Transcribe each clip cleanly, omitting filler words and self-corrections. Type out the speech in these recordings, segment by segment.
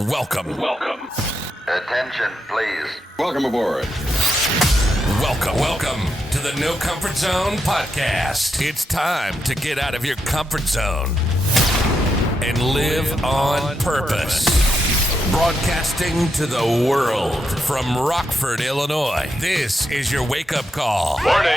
Welcome. Attention, please. Welcome aboard. Welcome to the No Comfort Zone podcast. It's time to get out of your comfort zone and live on purpose. Broadcasting to the world from Rockford, Illinois. This is your wake-up call. Warning.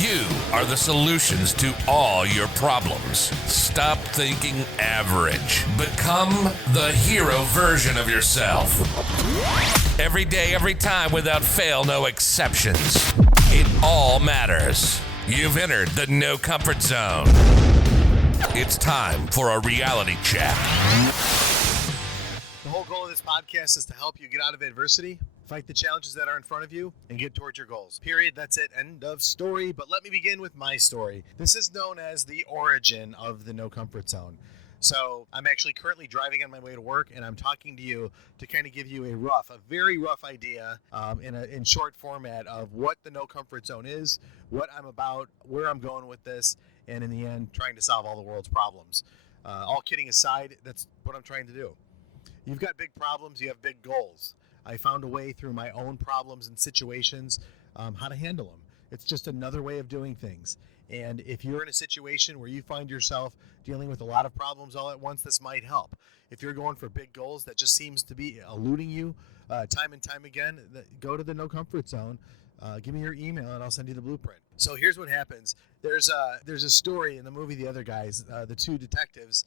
You are the solutions to all your problems. Stop thinking average. Become the hero version of yourself. Every day, every time, without fail, no exceptions. It all matters. You've entered the No Comfort Zone. It's time for a reality check. The whole goal of this podcast is to help you get out of adversity, fight the challenges that are in front of you, and get towards your goals. Period. That's it. End of story. But let me begin with my story. This is known as the origin of the No Comfort Zone. So I'm actually currently driving on my way to work, and I'm talking to you to kind of give you a very rough idea in short format of what the No Comfort Zone is, what I'm about, where I'm going with this, and in the end, trying to solve all the world's problems. All kidding aside, that's what I'm trying to do. You've got big problems, you have big goals. I found a way through my own problems and situations how to handle them. It's just another way of doing things. And if you're in a situation where you find yourself dealing with a lot of problems all at once, this might help. If you're going for big goals that just seems to be eluding you time and time again, go to the No Comfort Zone. Give me your email and I'll send you the blueprint. So here's what happens. There's a story in the movie The Other Guys. The two detectives,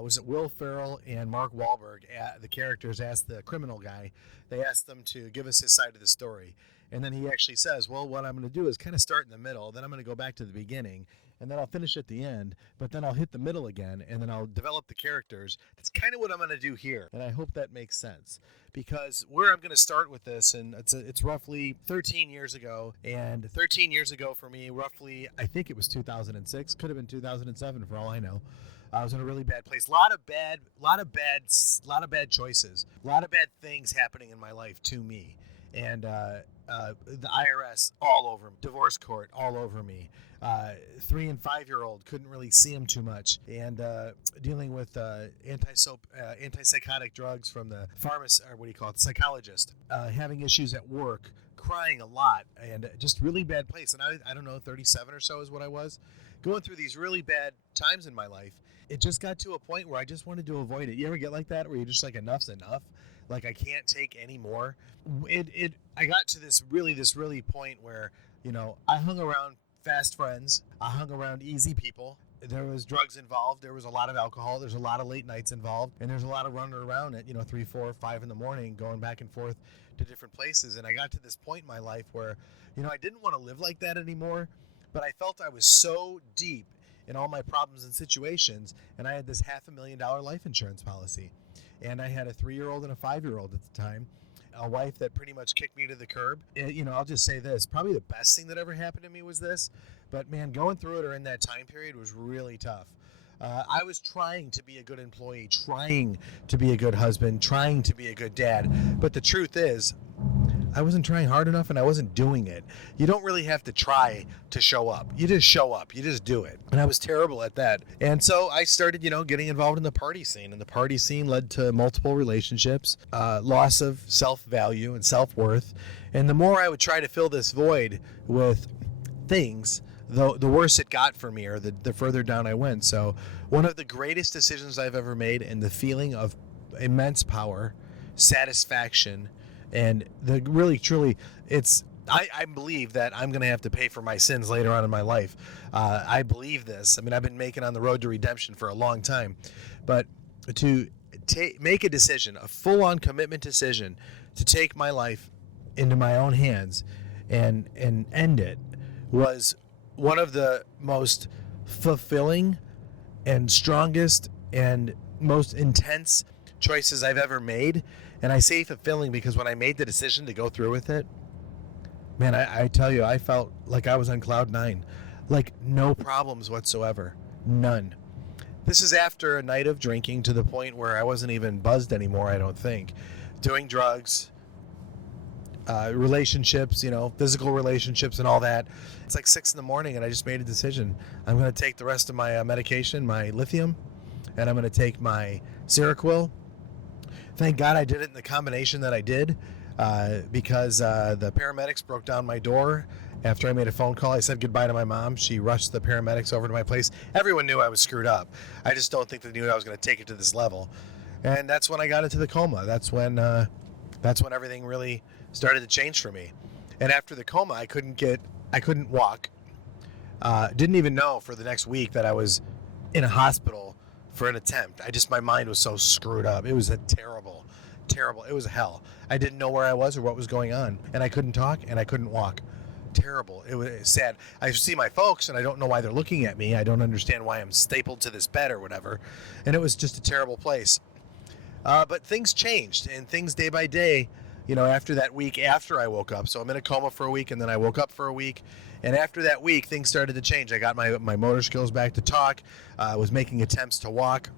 was it Will Ferrell and Mark Wahlberg, the characters asked the criminal guy, they asked them to give us his side of the story. And then he actually says, well, what I'm going to do is kind of start in the middle, then I'm going to go back to the beginning, and then I'll finish at the end, but then I'll hit the middle again, and then I'll develop the characters. That's kind of what I'm going to do here, and I hope that makes sense. Because where I'm going to start with this, and it's roughly 13 years ago, and 13 years ago for me, roughly, I think it was 2006, could have been 2007 for all I know. I was in a really bad place. A lot of bad choices, a lot of bad things happening in my life to me. And the IRS all over me, divorce court all over me. 3 and 5-year-old couldn't really see him too much, and dealing with antipsychotic drugs from the psychologist. Having issues at work, crying a lot, and just really bad place. And I don't know, 37 or so is what I was, going through these really bad times in my life. It just got to a point where I just wanted to avoid it. You ever get like that, where you're just like, enough's enough? Like, I can't take any more. I got to this really point where, I hung around fast friends. I hung around easy people. There was drugs involved. There was a lot of alcohol. There's a lot of late nights involved. And there's a lot of running around at, 3, 4, 5 in the morning, going back and forth to different places. And I got to this point in my life where, I didn't want to live like that anymore, but I felt I was so deep in all my problems and situations. And I had this $500,000 life insurance policy. And I had a 3-year-old and a 5-year-old at the time, a wife that pretty much kicked me to the curb. I'll just say this, probably the best thing that ever happened to me was this, but man, going through it or in that time period was really tough. I was trying to be a good employee, trying to be a good husband, trying to be a good dad, but the truth is, I wasn't trying hard enough and I wasn't doing it. You don't really have to try to show up. You just show up. You just do it. And I was terrible at that. And so I started, getting involved in the party scene. And the party scene led to multiple relationships, loss of self-value and self-worth. And the more I would try to fill this void with things, the worse it got for me, or the further down I went. So one of the greatest decisions I've ever made, and the feeling of immense power, satisfaction, and the really, truly, I believe that I'm going to have to pay for my sins later on in my life. I believe this. I mean, I've been making on the road to redemption for a long time. But to make a decision, a full-on commitment decision, to take my life into my own hands and end it, was one of the most fulfilling and strongest and most intense choices I've ever made. And I say fulfilling because when I made the decision to go through with it, man, I tell you, I felt like I was on cloud 9, like no problems whatsoever, none. This is after a night of drinking to the point where I wasn't even buzzed anymore, I don't think. Doing drugs, relationships, physical relationships and all that. It's like 6 a.m. and I just made a decision. I'm going to take the rest of my medication, my lithium, and I'm going to take my Seroquel. Thank God I did it in the combination that I did, because the paramedics broke down my door after I made a phone call. I said goodbye to my mom. She rushed the paramedics over to my place. Everyone knew I was screwed up. I just don't think they knew I was going to take it to this level. And that's when I got into the coma. That's when everything really started to change for me. And after the coma, I couldn't walk. Didn't even know for the next week that I was in a hospital for an attempt. My mind was so screwed up. It was a terrible, it was hell. I didn't know where I was or what was going on. And I couldn't talk and I couldn't walk. Terrible. It was sad. I see my folks and I don't know why they're looking at me. I don't understand why I'm stapled to this bed or whatever. And it was just a terrible place. But things changed, and things day by day, after that week after I woke up. So I'm in a coma for a week, and then I woke up for a week. And after that week, things started to change. I got my motor skills back to talk. I was making attempts to walk.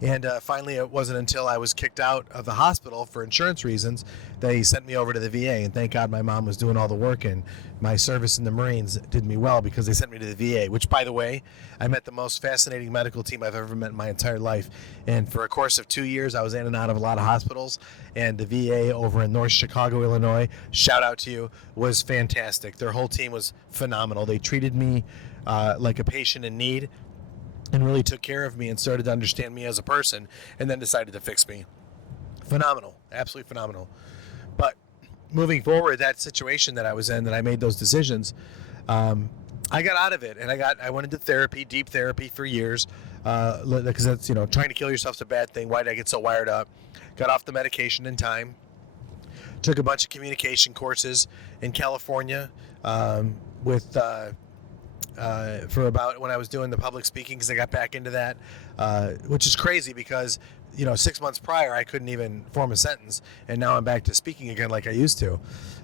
And finally, it wasn't until I was kicked out of the hospital for insurance reasons that he sent me over to the VA. And thank God my mom was doing all the work, and my service in the Marines did me well because they sent me to the VA, which, by the way, I met the most fascinating medical team I've ever met in my entire life. And for a course of 2 years, I was in and out of a lot of hospitals. And the VA over in North Chicago, Illinois, shout out to you, was fantastic. Their whole team was phenomenal. They treated me like a patient in need, and really took care of me and started to understand me as a person, and then decided to fix me. Phenomenal. Absolutely phenomenal. But moving forward, that situation that I was in, that I made those decisions, I got out of it, and I went into therapy, deep therapy for years, because that's, trying to kill yourself's a bad thing. Why did I get so wired up? Got off the medication in time. Took a bunch of communication courses in California for about when I was doing the public speaking, because I got back into that, which is crazy because, 6 months prior, I couldn't even form a sentence. And now I'm back to speaking again like I used to.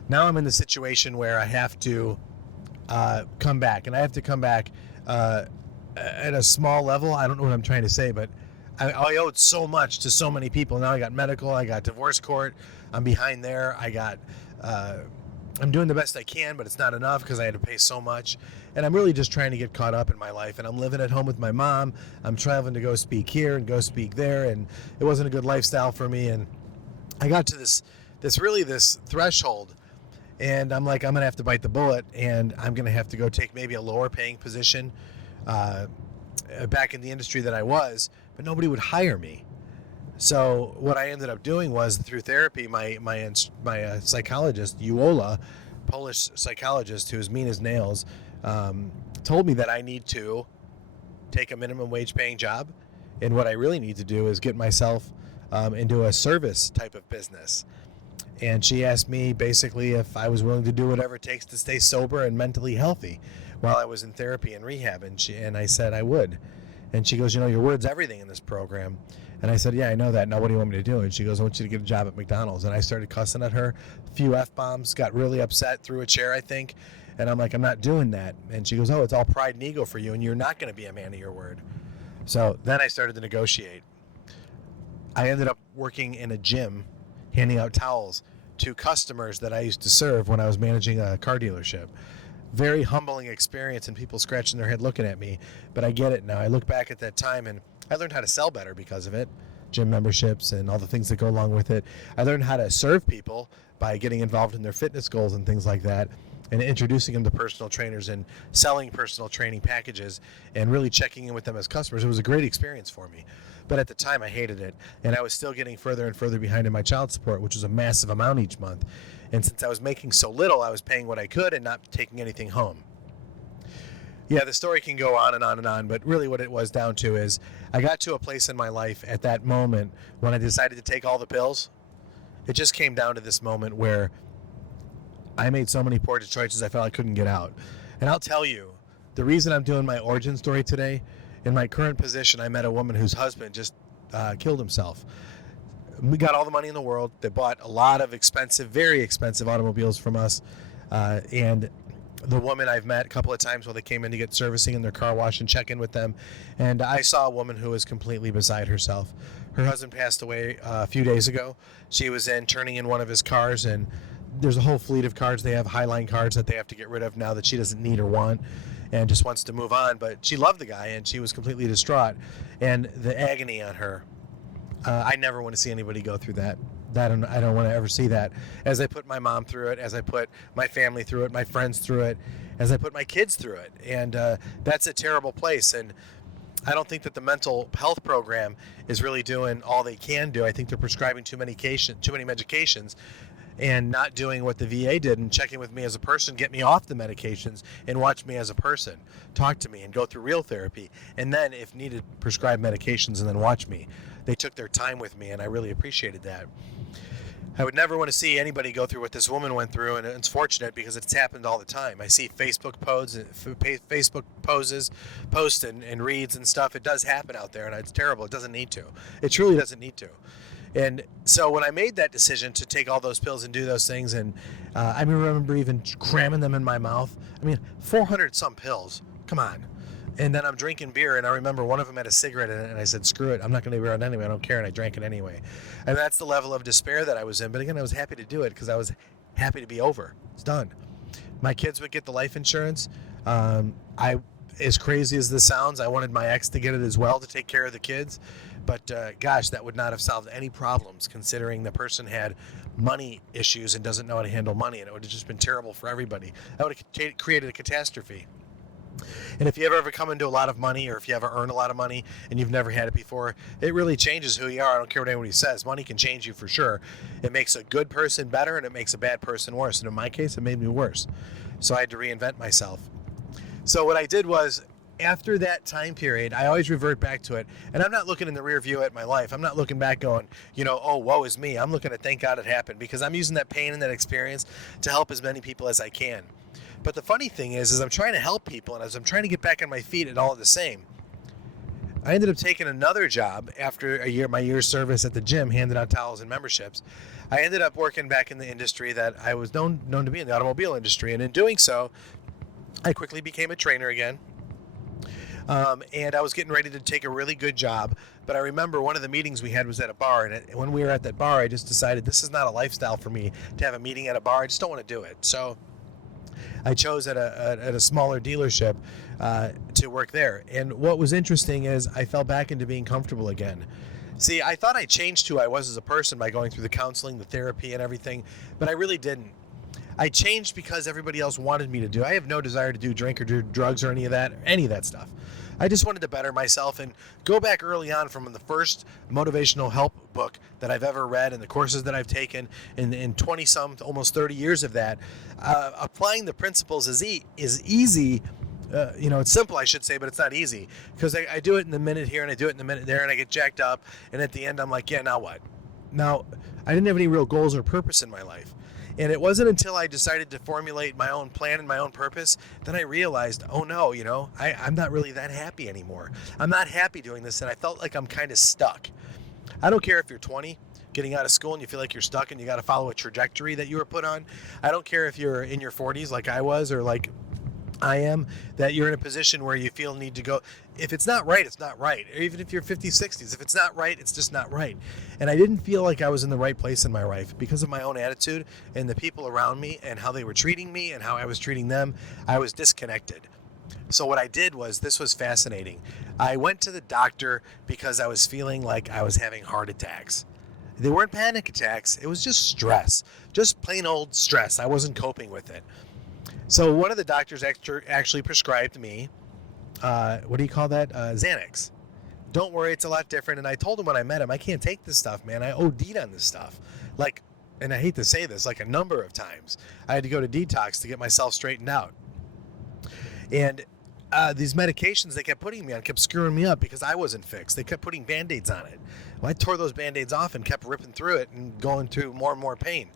Now I'm in the situation where I have to come back. And I have to come back at a small level. I don't know what I'm trying to say, but I owed so much to so many people. Now I got medical, I got divorce court. I'm behind there. I'm doing the best I can, but it's not enough because I had to pay so much. And I'm really just trying to get caught up in my life. And I'm living at home with my mom. I'm traveling to go speak here and go speak there. And it wasn't a good lifestyle for me. And I got to this threshold. And I'm like, I'm going to have to bite the bullet. And I'm going to have to go take maybe a lower paying position back in the industry that I was. But nobody would hire me. So what I ended up doing was, through therapy, my psychologist, Uola, Polish psychologist who's mean as nails, told me that I need to take a minimum wage paying job, and what I really need to do is get myself into a service type of business. And she asked me basically if I was willing to do whatever it takes to stay sober and mentally healthy while I was in therapy and rehab, and I said I would. And she goes, your word's everything in this program. And I said, yeah, I know that. Now what do you want me to do? And she goes, I want you to get a job at McDonald's. And I started cussing at her, a few F-bombs, got really upset, threw a chair, I think. And I'm like, I'm not doing that. And she goes, oh, it's all pride and ego for you, and you're not going to be a man of your word. So then I started to negotiate. I ended up working in a gym, handing out towels to customers that I used to serve when I was managing a car dealership. Very humbling experience, and people scratching their head looking at me. But I get it now. I look back at that time, and I learned how to sell better because of it. Gym memberships and all the things that go along with it. I learned how to serve people by getting involved in their fitness goals and things like that, and introducing them to personal trainers and selling personal training packages and really checking in with them as customers. It was a great experience for me. But at the time, I hated it. And I was still getting further and further behind in my child support, which was a massive amount each month. And since I was making so little, I was paying what I could and not taking anything home. Yeah, the story can go on and on and on, but really what it was down to is I got to a place in my life at that moment when I decided to take all the pills. It just came down to this moment where I made so many poor choices I felt I couldn't get out. And I'll tell you, the reason I'm doing my origin story today, in my current position, I met a woman whose husband just killed himself. We got all the money in the world. They bought a lot of expensive, very expensive automobiles from us. And the woman I've met a couple of times while they came in to get servicing in their car wash and check in with them. And I saw a woman who was completely beside herself. Her husband passed away a few days ago. She was turning in one of his cars, and there's a whole fleet of cars. They have Highline cars that they have to get rid of now that she doesn't need or want, and just wants to move on. But she loved the guy, and she was completely distraught. And the agony on her I never want to see anybody go through that. I don't want to ever see that. As I put my mom through it, as I put my family through it, my friends through it, as I put my kids through it. And that's a terrible place. And I don't think that the mental health program is really doing all they can do. I think they're prescribing too many medications and not doing what the VA did and checking with me as a person, get me off the medications and watch me as a person, talk to me and go through real therapy. And then if needed, prescribe medications and then watch me. They took their time with me and I really appreciated that. I would never want to see anybody go through what this woman went through, and it's fortunate because it's happened all the time. I see Facebook posts and reads and stuff. It does happen out there, and it's terrible. It doesn't need to. It truly doesn't need to. And so when I made that decision to take all those pills and do those things, and I remember even cramming them in my mouth. 400 some pills. Come on. And then I'm drinking beer, and I remember one of them had a cigarette in it, and I said, screw it, I'm not going to be around anyway, I don't care, and I drank it anyway. And that's the level of despair that I was in. But again, I was happy to do it because I was happy to be over. It's done. My kids would get the life insurance. As crazy as this sounds, I wanted my ex to get it as well to take care of the kids. But gosh, that would not have solved any problems considering the person had money issues and doesn't know how to handle money, and it would have just been terrible for everybody. That would have created a catastrophe. And if you ever come into a lot of money, or if you ever earn a lot of money and you've never had it before, it really changes who you are. I don't care what anybody says. Money can change you for sure. It makes a good person better and it makes a bad person worse. And in my case, it made me worse. So I had to reinvent myself. So what I did was, after that time period, I always revert back to it. And I'm not looking in the rear view at my life. I'm not looking back going, oh, woe is me. I'm looking at thank God it happened, because I'm using that pain and that experience to help as many people as I can. But the funny thing is I'm trying to help people, and as I'm trying to get back on my feet and all the same, I ended up taking another job after my year's service at the gym, handing out towels and memberships. I ended up working back in the industry that I was known to be in, the automobile industry. And in doing so, I quickly became a trainer again. And I was getting ready to take a really good job. But I remember one of the meetings we had was at a bar. And when we were at that bar, I just decided this is not a lifestyle for me to have a meeting at a bar. I just don't want to do it. So I chose at a smaller dealership to work there. And what was interesting is I fell back into being comfortable again. See, I thought I changed who I was as a person by going through the counseling, the therapy, and everything, but I really didn't. I changed because everybody else wanted me to do. I have no desire to do drink or do drugs or any of that stuff. I just wanted to better myself and go back early on from the first motivational help book that I've ever read and the courses that I've taken in 20-some, almost 30 years of that. Applying the principles is easy. It's simple, I should say, but it's not easy, because I do it in the minute here and I do it in the minute there, and I get jacked up, and at the end I'm like, yeah, now what? Now, I didn't have any real goals or purpose in my life. And it wasn't until I decided to formulate my own plan and my own purpose that I realized, oh no, I'm not really that happy anymore. I'm not happy doing this, and I felt like I'm kind of stuck. I don't care if you're 20, getting out of school, and you feel like you're stuck and you got to follow a trajectory that you were put on. I don't care if you're in your 40s like I was, or like I am, that you're in a position where you feel need to go. If it's not right, it's not right. Or even if you're 50s, 60s, if it's not right, it's just not right. And I didn't feel like I was in the right place in my life because of my own attitude and the people around me and how they were treating me and how I was treating them. I was disconnected. So what I did was, this was fascinating. I went to the doctor because I was feeling like I was having heart attacks. They weren't panic attacks. It was just stress, just plain old stress. I wasn't coping with it. So one of the doctors actually prescribed me, what do you call that? Xanax. Don't worry, it's a lot different. And I told him when I met him, I can't take this stuff, man. I OD'd on this stuff. And I hate to say this, a number of times. I had to go to detox to get myself straightened out. And these medications they kept putting me on kept screwing me up because I wasn't fixed. They kept putting Band-Aids on it. Well, I tore those Band-Aids off and kept ripping through it and going through more and more pain.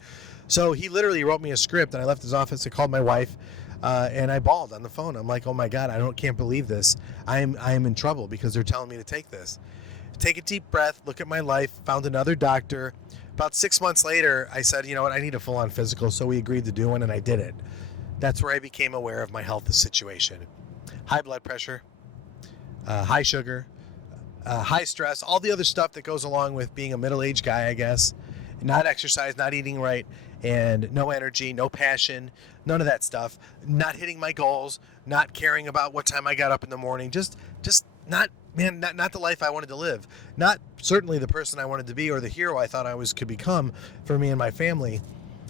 So he literally wrote me a script, and I left his office. I called my wife, and I bawled on the phone. I'm like, oh my God, can't believe this. I am in trouble because they're telling me to take this. Take a deep breath, look at my life, found another doctor. About 6 months later, I said, you know what, I need a full-on physical. So we agreed to do one, and I did it. That's where I became aware of my health situation. High blood pressure, high sugar, high stress, all the other stuff that goes along with being a middle-aged guy, I guess. Not exercise, not eating right, and no energy, no passion, none of that stuff. Not hitting my goals, not caring about what time I got up in the morning, just not the life I wanted to live. Not certainly the person I wanted to be or the hero I thought I could become for me and my family.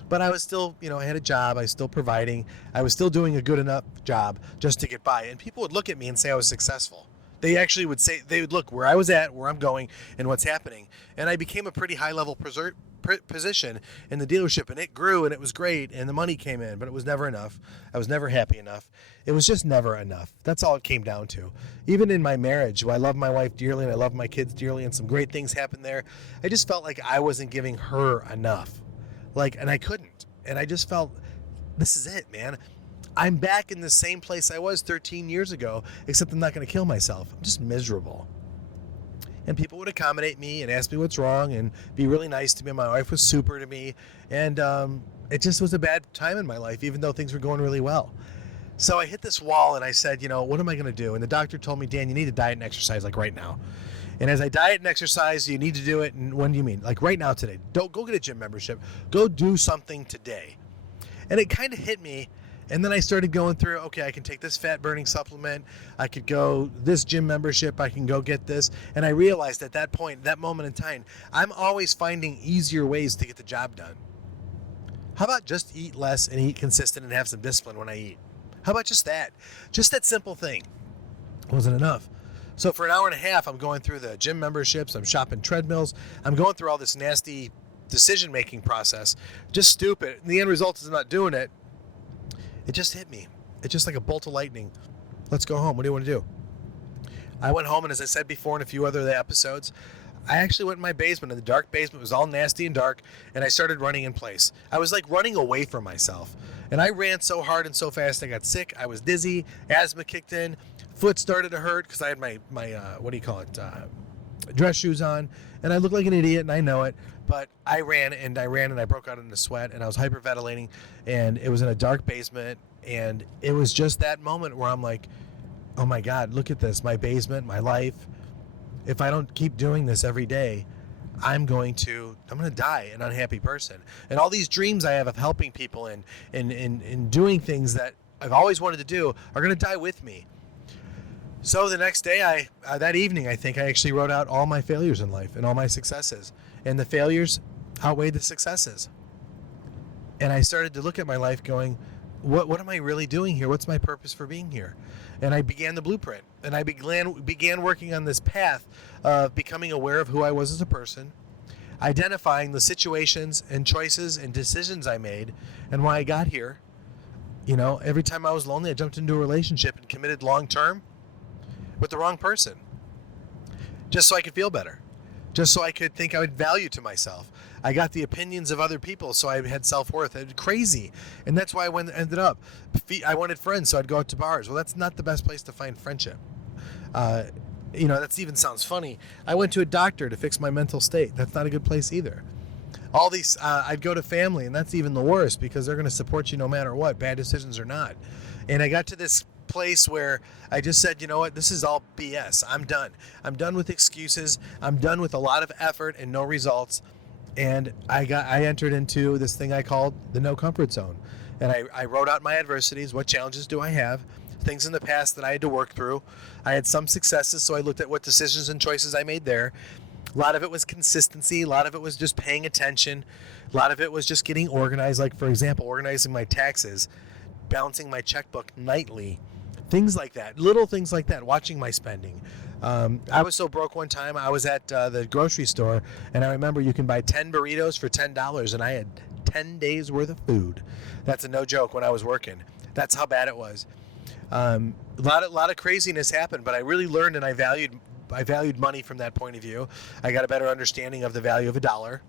But I was still, I had a job. I was still providing. I was still doing a good enough job just to get by. And people would look at me and say I was successful. They actually would say, they would look where I was at, where I'm going, and what's happening. And I became a pretty high-level position in the dealership, and it grew, and it was great, and the money came in, but it was never enough. I was never happy enough. It was just never enough. That's all it came down to. Even in my marriage, where I love my wife dearly, and I love my kids dearly, and some great things happened there, I just felt like I wasn't giving her enough. And I couldn't. And I just felt, this is it, man. I'm back in the same place I was 13 years ago, except I'm not going to kill myself. I'm just miserable. And people would accommodate me and ask me what's wrong and be really nice to me. My wife was super to me. And it just was a bad time in my life, even though things were going really well. So I hit this wall and I said, what am I going to do? And the doctor told me, Dan, you need to diet and exercise like right now. And as I diet and exercise, you need to do it. And when do you mean? Like right now, today. Don't go get a gym membership. Go do something today. And it kind of hit me. And then I started going through, okay, I can take this fat burning supplement. I could go this gym membership. I can go get this. And I realized at that point, that moment in time, I'm always finding easier ways to get the job done. How about just eat less and eat consistent and have some discipline when I eat? How about just that? Just that simple thing. Wasn't enough. So for an hour and a half, I'm going through the gym memberships. I'm shopping treadmills. I'm going through all this nasty decision-making process. Just stupid. And the end result is I'm not doing it. It just hit me. It's just like a bolt of lightning. Let's go home. What do you want to do? I went home, and as I said before in a few other episodes, I actually went in my basement, and the dark basement was all nasty and dark, and I started running in place. I was like running away from myself. And I ran so hard and so fast, I got sick. I was dizzy. Asthma kicked in. Foot started to hurt because I had my dress shoes on, and I looked like an idiot, and I know it. But I ran and I broke out into sweat, and I was hyperventilating, and it was in a dark basement, and it was just that moment where I'm like, oh my God, look at this, my basement, my life. If I don't keep doing this every day, I'm going to die an unhappy person. And all these dreams I have of helping people and doing things that I've always wanted to do are going to die with me. So the next day, that evening, I think I actually wrote out all my failures in life and all my successes. And the failures outweighed the successes. And I started to look at my life going, what am I really doing here? What's my purpose for being here? And I began the blueprint. And I began working on this path of becoming aware of who I was as a person, identifying the situations and choices and decisions I made and why I got here. Every time I was lonely, I jumped into a relationship and committed long-term with the wrong person, just so I could feel better, just so I could think I would value to myself. I got the opinions of other people, so I had self-worth. It was crazy, and that's why I ended up. I wanted friends, so I'd go out to bars. Well, that's not the best place to find friendship. That even sounds funny. I went to a doctor to fix my mental state. That's not a good place either. All these, I'd go to family, and that's even the worst because they're going to support you no matter what, bad decisions or not. And I got to this place where I just said, this is all BS. I'm done. I'm done with excuses. I'm done with a lot of effort and no results. And I entered into this thing I called the no comfort zone. And I wrote out my adversities. What challenges do I have? Things in the past that I had to work through. I had some successes, so I looked at what decisions and choices I made there. A lot of it was consistency. A lot of it was just paying attention. A lot of it was just getting organized. Like, for example, organizing my taxes, balancing my checkbook nightly, things like that, little things like that, watching my spending. I was so broke one time, I was at the grocery store, and I remember you can buy 10 burritos for $10, and I had 10 days worth of food. That's a no joke when I was working. That's how bad it was. A lot of craziness happened, but I really learned and I valued money from that point of view. I got a better understanding of the value of a dollar.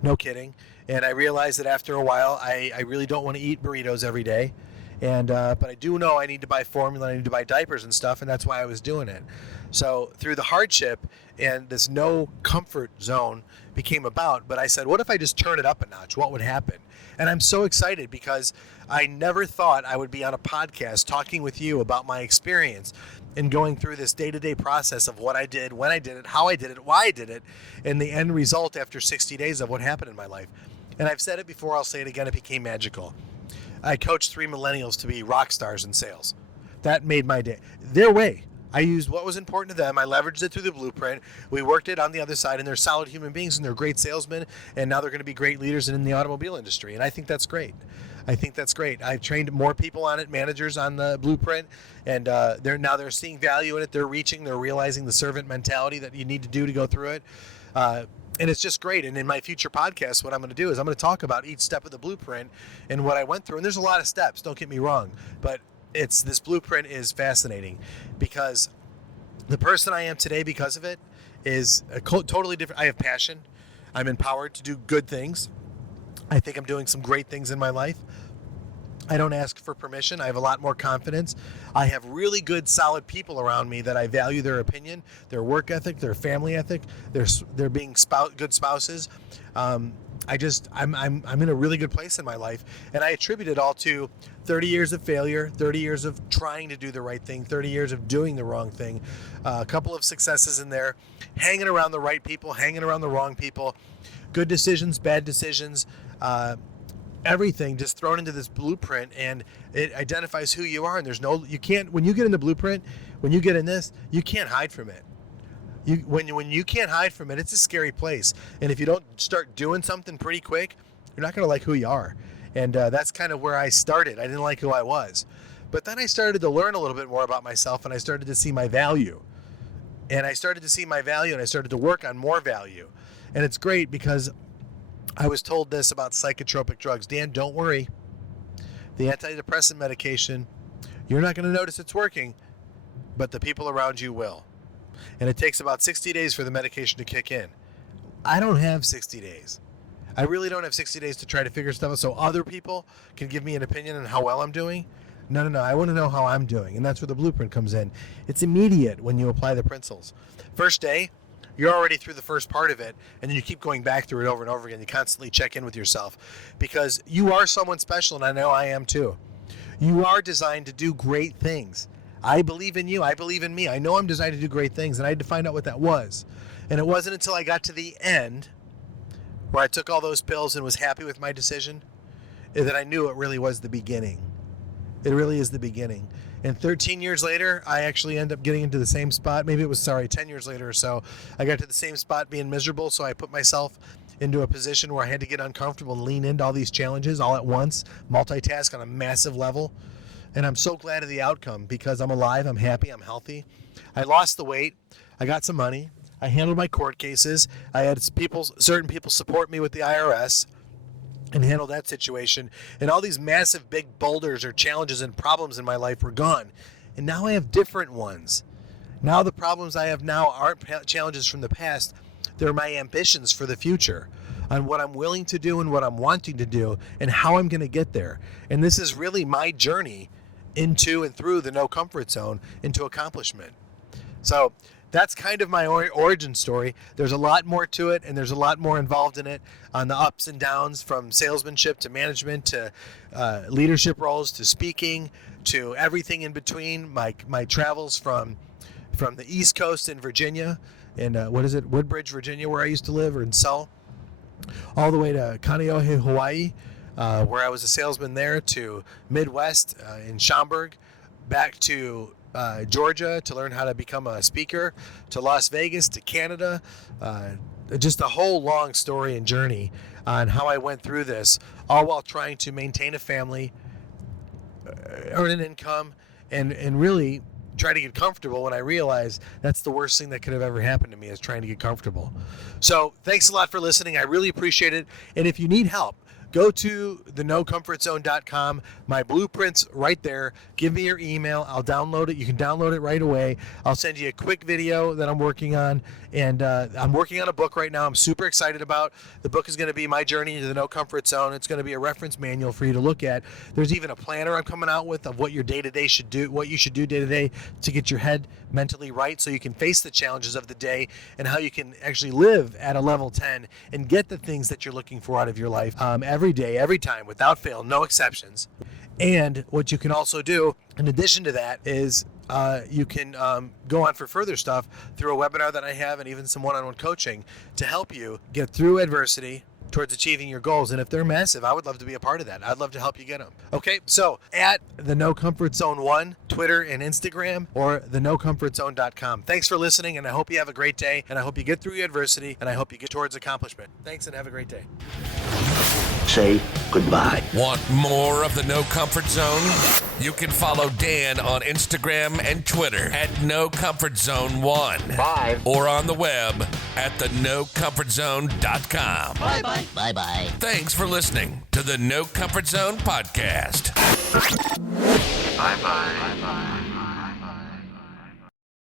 No kidding. And I realized that after a while, I really don't want to eat burritos every day. But I do know I need to buy formula, I need to buy diapers and stuff, and that's why I was doing it. So through the hardship and this no comfort zone became about, but I said, what if I just turn it up a notch? What would happen? And I'm so excited because I never thought I would be on a podcast talking with you about my experience and going through this day-to-day process of what I did, when I did it, how I did it, why I did it, and the end result after 60 days of what happened in my life. And I've said it before, I'll say it again, it became magical. I coached 3 millennials to be rock stars in sales. That made my day. Their way. I used what was important to them. I leveraged it through the blueprint. We worked it on the other side, and they're solid human beings, and they're great salesmen, and now they're going to be great leaders in the automobile industry. And I think that's great. I've trained more people on it, managers on the blueprint, and they're seeing value in it. They're realizing the servant mentality that you need to do to go through it. And it's just great. And in my future podcast, what I'm going to do is I'm going to talk about each step of the blueprint and what I went through. And there's a lot of steps, don't get me wrong, but this blueprint is fascinating because the person I am today because of it is totally different. I have passion. I'm empowered to do good things. I think I'm doing some great things in my life. I don't ask for permission. I have a lot more confidence. I have really good, solid people around me that I value their opinion, their work ethic, their family ethic, their being good spouses. I'm in a really good place in my life, and I attribute it all to 30 years of failure, 30 years of trying to do the right thing, 30 years of doing the wrong thing, a couple of successes in there, hanging around the right people, hanging around the wrong people, good decisions, bad decisions, everything just thrown into this blueprint, and it identifies who you are. And when you get in the blueprint, when you get in this, you can't hide from it. When you can't hide from it, it's a scary place. And if you don't start doing something pretty quick, you're not going to like who you are. And that's kind of where I started. I didn't like who I was. But then I started to learn a little bit more about myself, and I started to see my value. And I started to work on more value. And it's great because I was told this about psychotropic drugs. Dan, don't worry. The antidepressant medication, you're not going to notice it's working, but the people around you will. And it takes about 60 days for the medication to kick in. I don't have 60 days. I really don't have 60 days to try to figure stuff out so other people can give me an opinion on how well I'm doing. No. I want to know how I'm doing. And that's where the blueprint comes in. It's immediate when you apply the principles. First day, you're already through the first part of it, and then you keep going back through it over and over again. You constantly check in with yourself because you are someone special, and I know I am too. You are designed to do great things. I believe in you. I believe in me. I know I'm designed to do great things, and I had to find out what that was. And it wasn't until I got to the end where I took all those pills and was happy with my decision that I knew it really was the beginning. It really is the beginning. And 13 years later, I actually end up getting into the same spot. 10 years later or so, I got to the same spot being miserable. So I put myself into a position where I had to get uncomfortable and lean into all these challenges all at once, multitask on a massive level. And I'm so glad of the outcome because I'm alive, I'm happy, I'm healthy. I lost the weight. I got some money. I handled my court cases. I had certain people support me with the IRS and handle that situation. And all these massive big boulders or challenges and problems in my life were gone. And now I have different ones. Now the problems I have now aren't challenges from the past. They're my ambitions for the future on what I'm willing to do and what I'm wanting to do and how I'm going to get there. And this is really my journey into and through the no comfort zone into accomplishment. So that's kind of my origin story. There's a lot more to it, and there's a lot more involved in it on the ups and downs from salesmanship to management to leadership roles to speaking to everything in between. My travels from the East Coast in Virginia, in Woodbridge, Virginia, where I used to live, or in Seoul, all the way to Kaneohe, Hawaii, where I was a salesman there, to Midwest in Schaumburg, back to Georgia to learn how to become a speaker, to Las Vegas, to Canada, just a whole long story and journey on how I went through this, all while trying to maintain a family, earn an income, and really try to get comfortable when I realized that's the worst thing that could have ever happened to me is trying to get comfortable. So thanks a lot for listening. I really appreciate it. And if you need help, go to thenocomfortzone.com. My blueprint's right there. Give me your email. I'll download it. You can download it right away. I'll send you a quick video that I'm working on. And I'm working on a book right now I'm super excited about. The book is going to be My Journey into the No Comfort Zone. It's going to be a reference manual for you to look at. There's even a planner I'm coming out with of what your day-to-day should do, what you should do day-to-day to get your head mentally right so you can face the challenges of the day and how you can actually live at a level 10 and get the things that you're looking for out of your life every day, every time, without fail, no exceptions. And what you can also do, in addition to that, is you can go on for further stuff through a webinar that I have and even some one-on-one coaching to help you get through adversity, towards achieving your goals. And if they're massive, I would love to be a part of that. I'd love to help you get them. Okay, so at the No Comfort Zone 1, Twitter and Instagram, or the NoComfortZone.com. Thanks for listening, and I hope you have a great day, and I hope you get through your adversity, and I hope you get towards accomplishment. Thanks, and have a great day. Say goodbye. Want more of the No Comfort Zone? You can follow Dan on Instagram and Twitter at No Comfort Zone 1. Bye. Or on the web at thenocomfortzone.com. Bye-bye. Bye-bye. Thanks for listening to the No Comfort Zone podcast. Bye-bye. Bye-bye.